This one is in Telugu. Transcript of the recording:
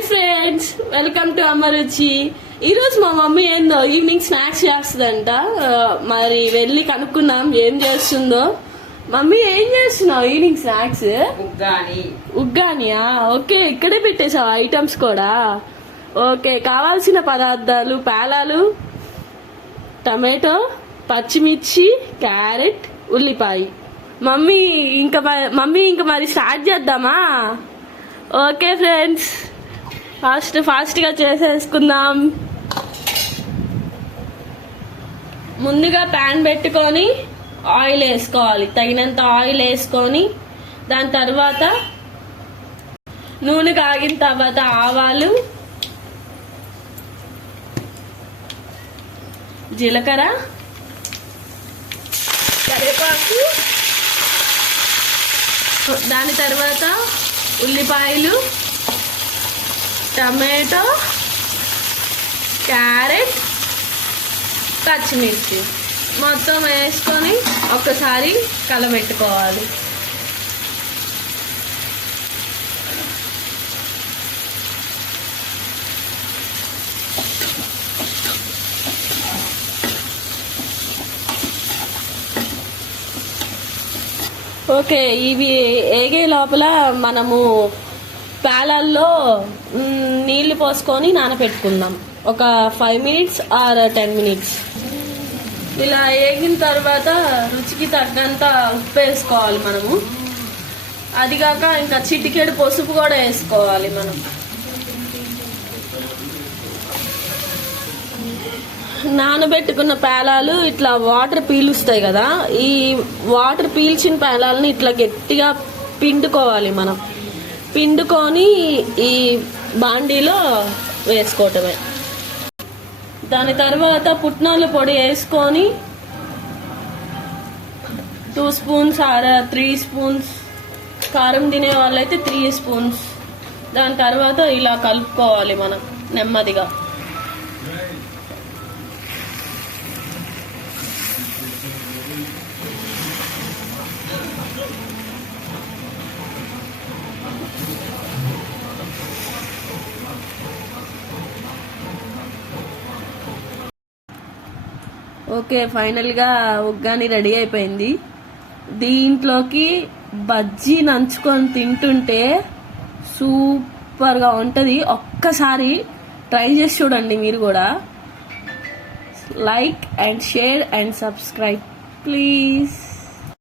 హాయ్ ఫ్రెండ్స్, వెల్కమ్ టు అమ్మ రుచి. ఈరోజు మా మమ్మీ ఏందో ఈవినింగ్ స్నాక్స్ చేస్తుందంట. మరి వెళ్ళి కనుక్కుందాం ఏం చేస్తుందో. మమ్మీ ఏం చేస్తున్నావు ఈవినింగ్ స్నాక్స్? ఉగ్గానియా? ఓకే, ఇక్కడే పెట్టేసావు ఐటమ్స్ కూడా. ఓకే, కావాల్సిన పదార్థాలు పేలాలు, టమాటో, పచ్చిమిర్చి, క్యారెట్, ఉల్లిపాయ. మమ్మీ ఇంకా మరి స్టార్ట్ చేద్దామా? ఓకే ఫ్రెండ్స్, ఫాస్ట్గా చేసేసుకుందాం. ముందుగా ప్యాన్ పెట్టుకొని ఆయిల్ వేసుకోవాలి, తగినంత ఆయిల్ వేసుకొని దాని తర్వాత నూనె కాగిన తర్వాత ఆవాలు, జీలకర్ర, కరివేపాకు, దాని తర్వాత ఉల్లిపాయలు, టమాటో, క్యారెట్, పచ్చిమిర్చి మొత్తం వేసుకొని ఒక్కసారి కలబెట్టుకోవాలి. ఓకే, ఇవి ఏగే లోపల మనము పేలాల్లో నీళ్లు పోసుకొని నానబెట్టుకుందాం ఒక 5 మినిట్స్ ఆర్ 10 మినిట్స్. ఇలా ఏగిన తర్వాత రుచికి తగ్గంత ఉప్పు వేసుకోవాలి మనము. అదిగాక ఇంకా చిటికెడు పసుపు కూడా వేసుకోవాలి మనం. నానబెట్టుకున్న పేలాలు ఇట్లా వాటర్ పీలుస్తాయి కదా, ఈ వాటర్ పీల్చిన పేలాలని ఇట్లా గట్టిగా పిండుకోవాలి మనం. పిండుకొని ఈ బాండీలో వేసుకోవటమే. దాని తర్వాత పుట్నాల పొడి వేసుకొని 2 స్పూన్స్ ఆర్ 3 స్పూన్స్, కారం తినే వాళ్ళైతే 3 స్పూన్స్. దాని తర్వాత ఇలా కలుపుకోవాలి మనం నెమ్మదిగా. ఓకే, ఫైనల్గా ఉగ్గాని రెడీ అయిపోయింది. దీంట్లోకి బజ్జీ నంచుకొని తింటుంటే సూపర్గా ఉంటుంది. ఒక్కసారి ట్రై చేసి చూడండి మీరు కూడా. Like and share and subscribe please.